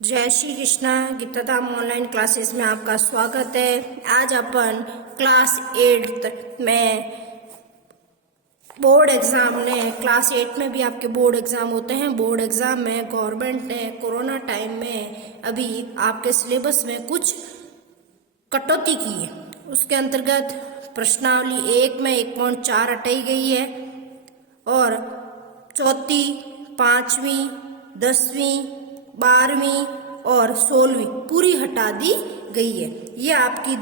जय Shri Krishna. गीताधाम online classes में आपका स्वागत है। आज अपन क्लास 8 में बोर्ड एग्जाम ने क्लास 8 में भी आपके बोर्ड एग्जाम होते हैं। बोर्ड एग्जाम में गवर्नमेंट ने कोरोना टाइम में अभी आपके सिलेबस में कुछ कटौती की है। उसके अंतर्गत प्रश्नावली 1 में 1.4 हटाई गई है और चौथी, 5वीं, 10वीं, 12वीं और 16वीं पूरी हटा दी गई है। ये आपकी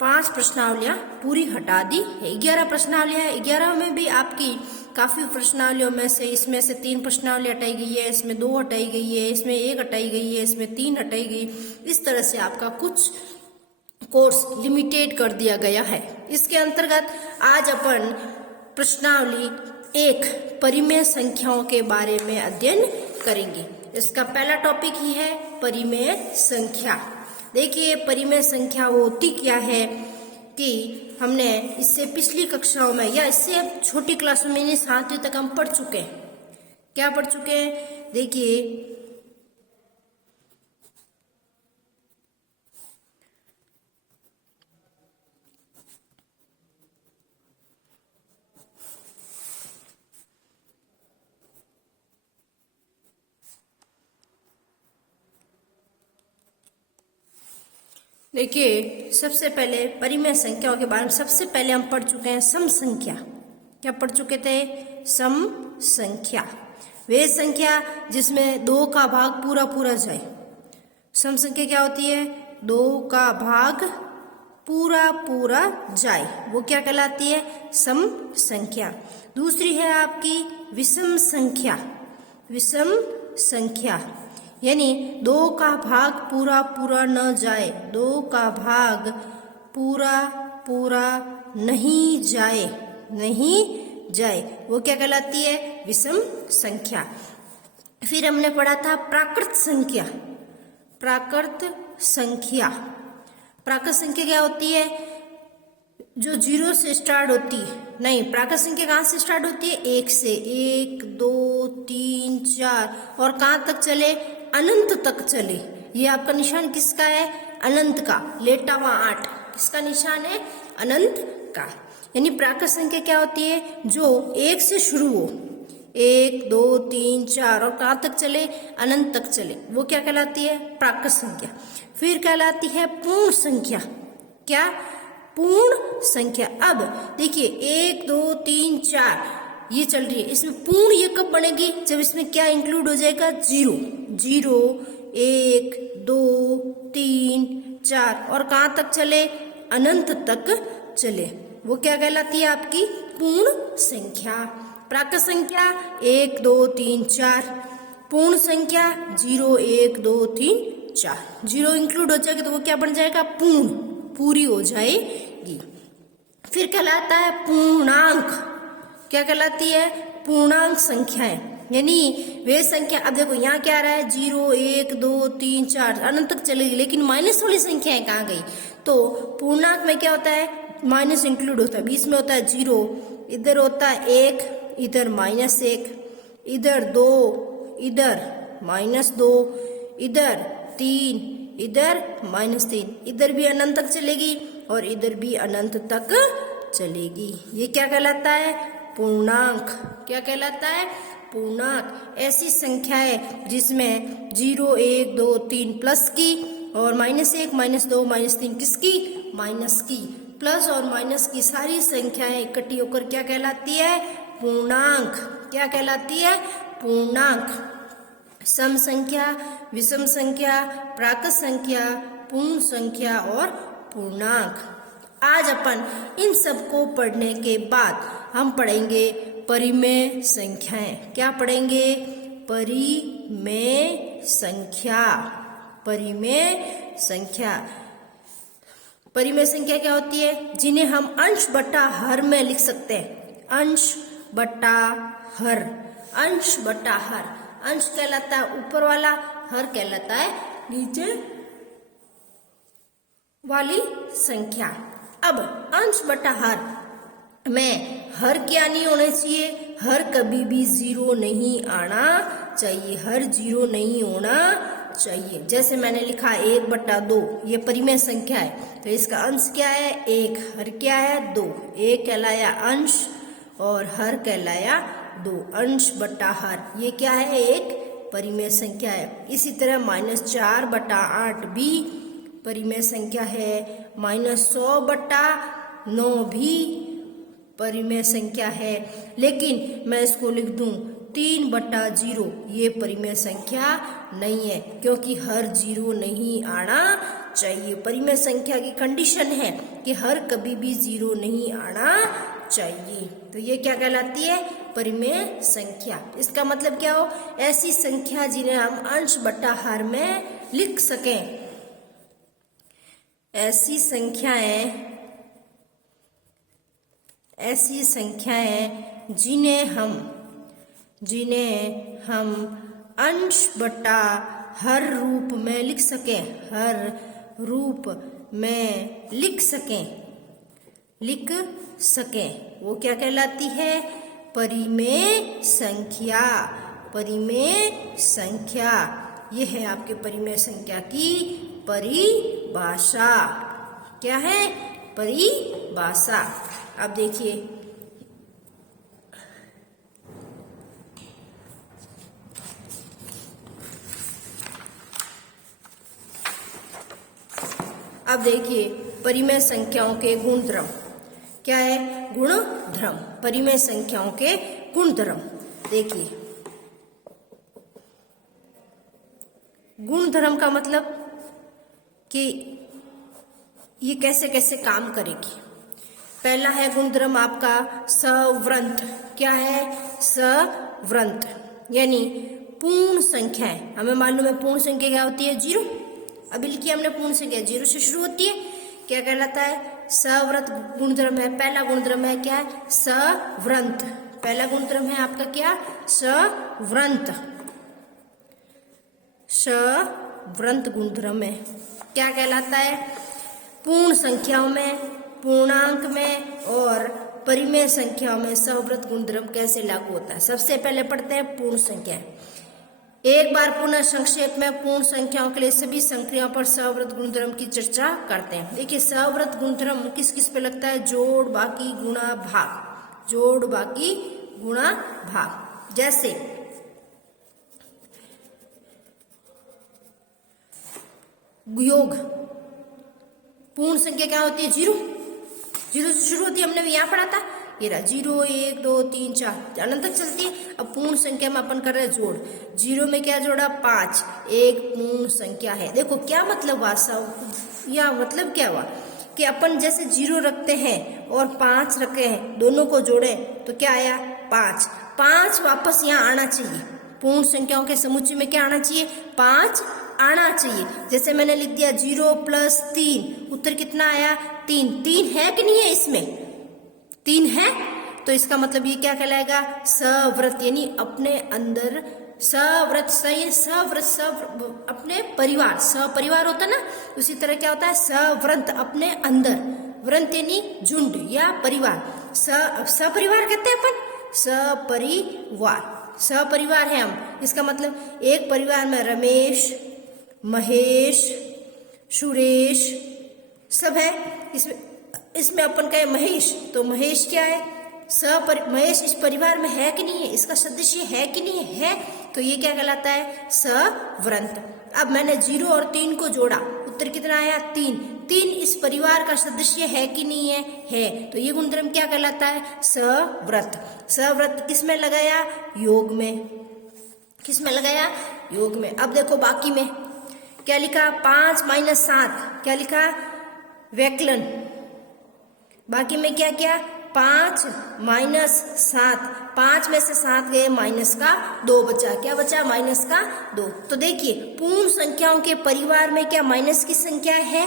5 प्रश्नावलियां पूरी हटा दी है। 11 प्रश्नावलियां है। 11 में भी आपकी काफी प्रश्नावलियों में से इसमें से 3 प्रश्नावली हटाई गई है, इसमें 2 हटाई गई है, इसमें 1 हटाई गई है, इसमें 3 हटाई गई। इस तरह से आपका कुछ कोर्स लिमिटेड कर दिया गया है। इसके अंतर्गत आज अपन प्रश्नावली 1 परिमेय संख्याओं के बारे में अध्ययन करेंगे। इसका पहला टॉपिक ही है परिमेय संख्या। देखिए, परिमेय संख्या वो होती क्या है कि हमने इससे पिछली कक्षाओं में या इससे छोटी क्लासों में 7वीं तक हम पढ़ चुके हैं। क्या पढ़ चुके हैं? देखिए, सबसे पहले परिमेय संख्याओं के बारे में सबसे पहले हम पढ़ चुके हैं सम संख्या। क्या पढ़ चुके थे? सम संख्या वे संख्या जिसमें 2 का भाग पूरा पूरा जाए। सम संख्या क्या होती है? 2 का भाग पूरा पूरा जाए, वो क्या कहलाती है? सम संख्या। दूसरी है आपकी विषम संख्या। विषम संख्या यानी 2 का भाग पूरा पूरा न जाए, 2 का भाग पूरा पूरा नहीं जाए, वो क्या कहलाती है? विषम संख्या। फिर हमने पढ़ा था प्राकृत संख्या। प्राकृत संख्या क्या होती है? जो 0 से स्टार्ट होती है। नहीं, प्राकृत संख्या कहाँ से स्टार्ट होती है? 1 से। 1, 2, 3, 4 और कहाँ तक चले? अनंत तक चले। ये आपका निशान किसका है? अनंत का। लेटा हुआ 8 किसका निशान है? अनंत का। यानी प्राकृत संख्या क्या होती है? जो 1 से शुरू हो, 1, 2, 3, 4 और कहाँ तक चले? अनंत तक चले, वो क्या कहलाती है? प्राकृत संख्या। फिर कहलाती है पूर्ण संख्या। क्या? पूर्ण संख्या। अब देखिए, 1, 2, 3, 4 ये चल रही है। इसमें पूर्ण ये कब बनेगी? जब इसमें क्या इंक्लूड हो जाएगा? 0, 1, 2, 3, 4 और कहाँ तक चले? अनंत तक चले, वो क्या कहलाती है? आपकी पूर्ण संख्या। प्राकृत संख्या 1, 2, 3, 4। पूर्ण संख्या 0, 1, 2, 3, 4। 0 इंक्लूड हो जाएगी तो वो क्या बन जाएगा? पूर्ण, पूरी हो जाएगी। फिर कहलाता है पूर्णांक। क्या कहलाती है? पूर्णांक संख्याएं यानी वे संख्या। अब देखो यहाँ क्या आ रहा है? 0, 1, 2, 3, 4 अनंत तक चलेगी, लेकिन माइनस वाली संख्याएं कहाँ गई? तो पूर्णांक में क्या होता है? माइनस इंक्लूड होता है। बीच में होता है 0, इधर होता है 1, इधर -1, इधर 2, इधर -2, इधर 3, इधर -3। इधर भी अनंत तक चलेगी और इधर भी अनंत तक चलेगी। ये क्या कहलाता है? पूर्णांक। क्या कहलाता है? पूर्णांक। ऐसी संख्या है जिसमें 0, 1, 2, 3 प्लस की और -1, -2, -3 किसकी? माइनस की। प्लस और माइनस की सारी संख्याएं इकट्ठी होकर क्या कहलाती है? पूर्णांक। क्या कहलाती है? पूर्णांक। सम संख्या, विषम संख्या, प्राकृत संख्या, पूर्ण संख्या और पूर्णांक। आज अपन इन सबको पढ़ने के बाद हम पढ़ेंगे परिमेय संख्याएं। क्या पढ़ेंगे? परिमेय संख्या। परिमेय संख्या। परिमेय संख्या क्या होती है? जिन्हें हम अंश बटा हर में लिख सकते हैं। अंश बटा हर। अंश बटा हर। अंश कहलाता है ऊपर वाला, हर कहलाता है नीचे वाली संख्या। अब अंश बटा हर में हर क्या नहीं होना चाहिए? हर कभी भी 0 नहीं आना चाहिए, हर जीरो नहीं होना चाहिए। जैसे मैंने लिखा 1/2, ये परिमेय संख्या है, तो इसका अंश क्या है 1, हर क्या है 2, 1 कहलाया अंश और हर कहलाया 2, अंश बटा हर, ये क्या है एक परिमेय संख्या है। इसी तरह -4/8 भी परिमेय संख्या है, -100/9 भी परिमेय संख्या है। लेकिन मैं इसको लिख दूं 3/0, ये परिमेय संख्या नहीं है, क्योंकि हर जीरो नहीं आना चाहिए। परिमेय संख्या की कंडीशन है कि हर कभी भी जीरो नहीं आना चाहिए, तो ये क्या कहलाती है परिमेय संख्या। इसका मतलब क्या हो, ऐसी संख्या जिन्हें हम अंश बटा हर में लिख सकें, ऐसी संख्याएं जिन्हें हम अंश बटा हर रूप में लिख सकें, हर रूप में लिख सकें, वो क्या कहलाती है परिमेय संख्या। परिमेय संख्या, ये है आपके परिमेय संख्या की परिभाषा। क्या है परिभाषा। अब देखिए परिमेय संख्याओं के गुणधर्म। क्या है गुणधर्म, परिमेय संख्याओं के गुणधर्म। देखिए गुणधर्म का मतलब कि ये कैसे कैसे काम करेगी। पहला है गुणधर्म आपका सवृंत। क्या है सवृंत, यानी पूर्ण संख्याएं। हमें मालूम है पूर्ण संख्या क्या होती है, जीरो। अभी लिखी हमने पूर्ण संख्या जीरो से शुरू होती है, क्या कहलाता है सवृंत गुणधर्म है। पहला गुणधर्म है क्या है सवृंत, पहला गुणधर्म है आपका क्या सवृंत। सवृंत गुणधर्म है, क्या कहलाता है पूर्ण संख्याओं में, पूर्णांक में और परिमेय संख्याओं में सवृंत गुणधर्म कैसे लागू होता है। सबसे पहले पढ़ते हैं पूर्ण संख्या। एक बार पुनः संक्षेप में पूर्ण संख्याओं के लिए सभी संख्याओं पर सवृंत गुणधर्म की चर्चा करते हैं। देखिए सवृंत गुणधर्म किस किस पे लगता है, जोड़ बाकी गुणा भाग, जोड़ बाकी गुणा भाग। जैसे योग, पूर्ण संख्या क्या होती है जीरो, जीरो से शुरू होती है, हमने भी यहाँ पढ़ा था। ये रहा 0 1 2 3 4 अनंत तक चलती है। अब पूर्ण संख्या में अपन कर रहे हैं जोड़, जीरो में क्या जोड़ा 5, एक पूर्ण संख्या है। देखो क्या मतलब हुआ, या मतलब क्या हुआ कि अपन जैसे 0 रखते हैं और 5 रखे हैं, दोनों को जोड़े तो क्या आया 5, 5 वापस यहाँ आना चाहिए। पूर्ण संख्याओं के समुच्चय में क्या आना चाहिए 5 आना चाहिए। जैसे मैंने लिख दिया 0 + 3, उत्तर कितना आया 3। 3 है कि नहीं है, इसमें 3 है, तो इसका मतलब ये क्या कहलाएगा सवृत, यानी अपने अंदर सवृत। सही सवृत अपने परिवार, सपरिवार होता है ना, उसी तरह क्या होता है सवृत अपने अंदर, वृंत यानी झुंड या परिवार। सपरिवार कहते हैं अपन, सपरिवार, सपरिवार है हम। इसका मतलब एक परिवार में रमेश, महेश, सुरेश सब है। इसमें अपन कहे महेश, तो महेश क्या है महेश इस परिवार में है कि नहीं है, इसका सदस्य है कि नहीं है, तो ये क्या कहलाता है सवृंत। अब मैंने 0 और 3 को जोड़ा, उत्तर कितना आया 3। 3 इस परिवार का सदस्य है कि नहीं है, तो ये गुणधर्म क्या कहलाता है सवृत। सवृत किसमें लगाया योग में, किसमें लगाया योग में। अब देखो बाकी में क्या लिखा 5 - 7, क्या लिखा वैकलन। बाकी में क्या क्या 5 - 7, 5 में से 7 गए, माइनस का 2 बचा, क्या बचा माइनस का 2। तो देखिए पूर्ण संख्याओं के परिवार में क्या माइनस की संख्या है,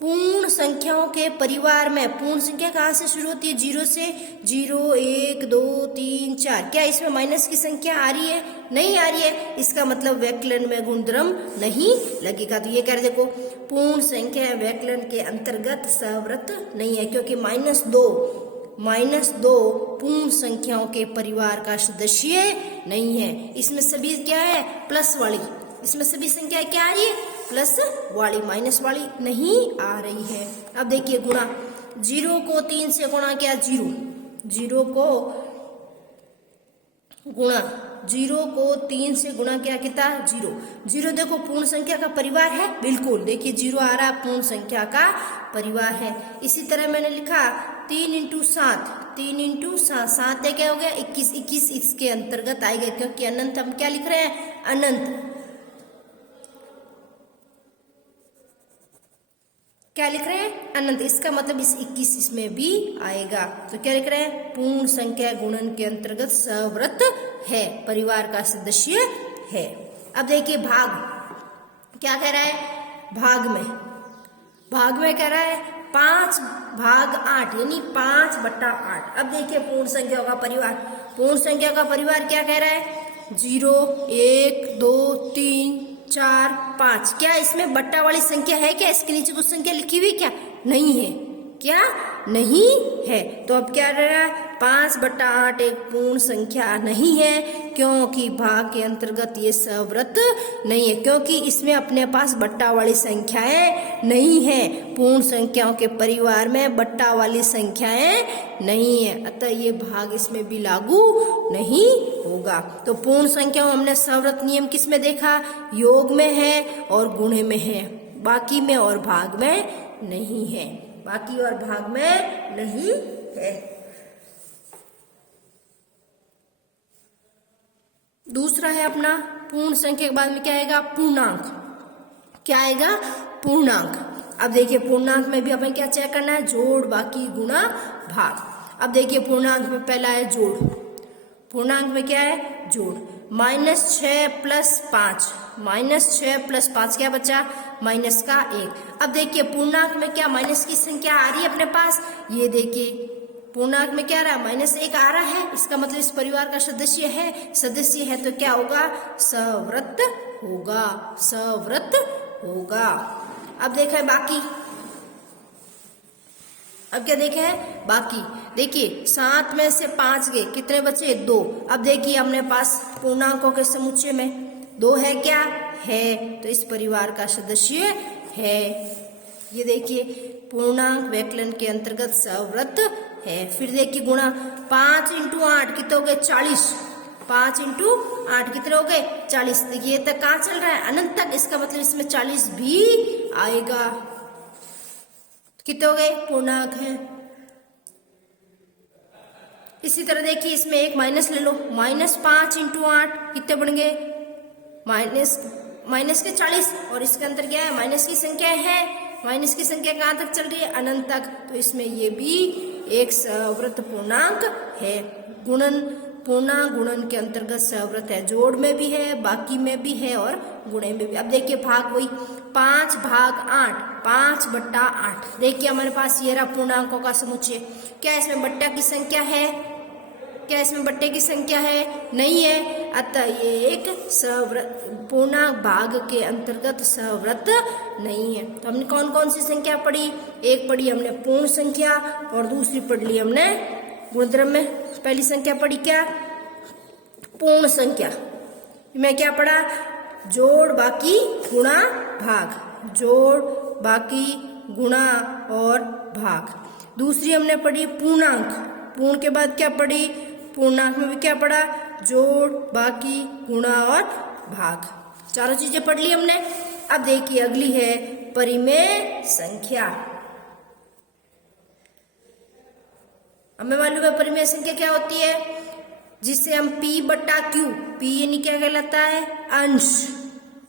पूर्ण संख्याओं के परिवार में पूर्ण संख्या कहाँ से शुरू होती है 0 से, 0 1 2 3 4, क्या इसमें माइनस की संख्या आ रही है, नहीं आ रही है, इसका मतलब वैकलन में गुणधर्म नहीं लगेगा। तो ये कह रहे देखो पूर्ण संख्या वैकलन के अंतर्गत सवृत नहीं है, क्योंकि -2 -2 पूर्ण संख्याओं के परिवार का सदस्य नहीं है। इसमें सभी क्या है, प्लस वाली, इसमें सभी संख्या क्या आ रही है, प्लस वाली, माइनस वाली नहीं आ रही है। अब देखिए गुणा, 0 को 3 से गुणा किया, 0, 0 को गुणा, 0 को 3 से गुणा किया कितना, 0, 0 देखो पूर्ण संख्या का परिवार है, बिल्कुल देखिए 0 आ रहा है, पूर्ण संख्या का परिवार है। इसी तरह मैंने लिखा 3 × 7, 3 × 7, 7 है क्या हो गया, 21, 21 इसके अंतर्गत आएगा, क्योंकि अनंत हम क्या लिख रहे हैं, अनंत, क्या लिख रहे हैं, अनंत, इसका मतलब इस 21 इसमें भी आएगा। तो क्या लिख रहे हैं, पूर्ण संख्या गुणन के अंतर्गत सवृत है, परिवार का सदस्य है। अब देखिए भाग, क्या कह रहा है, भाग में कह रहा है 5/8 यानी 5/8। अब देखिए पूर्ण संख्या का परिवार, पूर्ण संख्या का परिवार क्या कह रहा है, 0, 1, 2, 3, 4, 5। क्या इसमें बट्टा वाली संख्या है क्या, इसके नीचे कुछ संख्या लिखी हुई क्या, नहीं है, क्या नहीं है। तो अब क्या रह रहा है, 5/8 एक पूर्ण संख्या नहीं है, क्योंकि भाग के अंतर्गत ये सवृत नहीं है, क्योंकि इसमें अपने पास बट्टा वाली संख्याएं नहीं है। पूर्ण संख्याओं के परिवार में बट्टा वाली संख्याएं नहीं है, अतः ये भाग इसमें भी लागू नहीं होगा। तो पूर्ण संख्याओं हमने सवृत नियम किस में देखा, योग में है और गुणे में है, बाकी में और भाग में नहीं है, बाकी और भाग में नहीं है। दूसरा है अपना पूर्ण संख्या के बाद में क्या आएगा, पूर्णांक, क्या आएगा, पूर्णांक। अब देखिए पूर्णांक में भी अपन क्या चेक करना है, जोड़, बाकी, गुणा, भाग। अब देखिए पूर्णांक में पहला है जोड़, पूर्णांक में क्या है, जोड़, -6 + 5, -6 + 5 क्या बचा, -1। अब देखिए पूर्णांक में क्या माइनस की संख्या आ रही है अपने पास, ये देखिए पूर्णांक में क्या आ रहा है, -1 आ रहा है, इसका मतलब इस परिवार का सदस्य है, तो क्या होगा, सवृत होगा, सवृत होगा। अब देखा है बाकी, अब क्या देखा है, बाकी देखिए 7 में से 5 गए, कितने बचे, 2। अब देखिए अपने पास पूर्णांकों के समुच्चय में 2 है क्या, है, तो इस परिवार का सदस्य है। ये देखिए पूर्णांक व्यकलन के अंतर्गत सवृत है। फिर देखिए गुणा, 5 × 8 कितने हो गए, 40, 5 × 8 कितने हो गए, 40। देखिए तक कहाँ चल रहा है, अनंत तक, इसका मतलब इसमें 40 भी आएगा। कितने हो गए, पूर्णांक है। इसी तरह देखिए इसमें एक माइनस ले लो, -5 × 8 कितने बन गए, माइनस के 40, और इसके अंदर क्या है, माइनस की संख्या है, माइनस की संख्या कहाँ तक चल रही है, अनंत तक, तो इसमें ये भी एक सवृत पूर्णांक है। पूर्णांक गुणन के अंतर्गत सवृत है, जोड़ में भी है, बाकी में भी है और गुणे में भी। अब देखिए भाग वही 5/8, 5/8। देखिए हमारे पास ये रहा पूर्णांकों का समुच्चय, क्या इसमें बट्टा की संख्या है, क्या इसमें बट्टे की संख्या है, नहीं है, अतः ये एक सवृत पूर्णांक भाग के अंतर्गत सवृत नहीं है। तो हमने कौन कौन सी संख्या पढ़ी, एक पढ़ी हमने पूर्ण संख्या और दूसरी पढ़ ली हमने गुणधर्म में। पहली संख्या पढ़ी क्या, पूर्ण संख्या में क्या पढ़ा, जोड़, बाकी, गुणा, भाग, जोड़, बाकी, गुणा और भाग। दूसरी हमने पढ़ी पूर्णांक, पूर्ण के बाद क्या पढ़ी, पूर्णांक में भी क्या पढ़ा, जोड़, बाकी, गुणा और भाग, चारों चीजें पढ़ ली हमने। अब देखिए अगली है परिमेय संख्या। हमें मालूम है परिमेय संख्या क्या होती है, जिससे हम P/Q, P यानी क्या कहलाता है, अंश,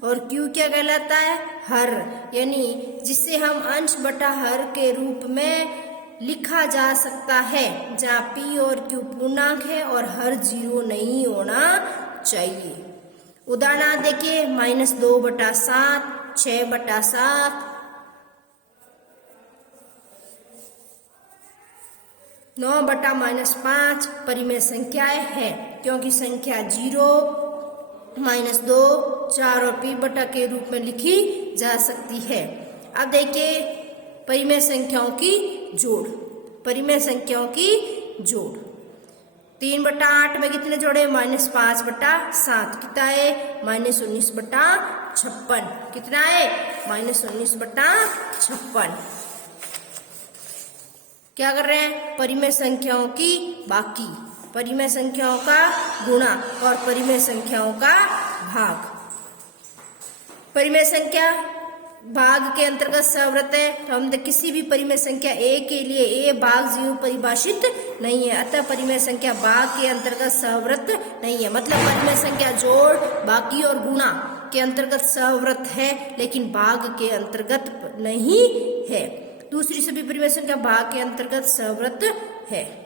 और Q क्या कहलाता है, हर, यानी जिससे हम अंश बटा हर के रूप में लिखा जा सकता है, जहाँ P और Q पूर्णांक है और हर 0 नहीं होना चाहिए। उदाहरण देखिए, -2/7, 6/7, 9/-5 परिमेय संख्याएं हैं, क्योंकि संख्या 0, -2, 4 और P/Q के रूप में लिखी जा सकती है। अब देखिए परिमेय संख्याओं की जोड़, परिमेय संख्याओं की जोड़। 3/8 में कितने जोड़े? -5/7। कितना है? -19/56। कितना है? -19/56। क्या कर रहे हैं? परिमेय संख्याओं की बाकी, परिमेय संख्याओं का गुणा और परिमेय संख्याओं का भाग। परिमेय संख्या भाग के अंतर्गत सवृत है, तो हम किसी भी परिमेय संख्या a के लिए a भाग 0 परिभाषित नहीं है, अतः परिमेय संख्या भाग के अंतर्गत सवृत नहीं है। मतलब परिमेय संख्या जोड़, बाकी और गुणा के अंतर्गत सवृत है, लेकिन भाग के अंतर्गत नहीं है। दूसरी सभी परिमेय संख्या भाग के अंतर्गत सवृत है।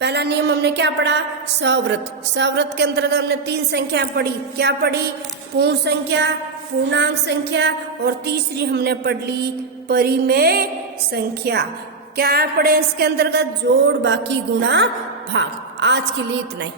पहला नियम हमने क्या पढ़ा? सवृत। सवृत के अंतर्गत हमने 3 संख्या पढ़ी। क्या पढ़ी? पूर्ण संख्या, पूर्णांक संख्या और तीसरी हमने पढ़ ली परिमेय संख्या। क्या पढ़े इसके अंतर्गत? जोड़, बाकी, गुणा, भाग। आज के लिए इतना ही।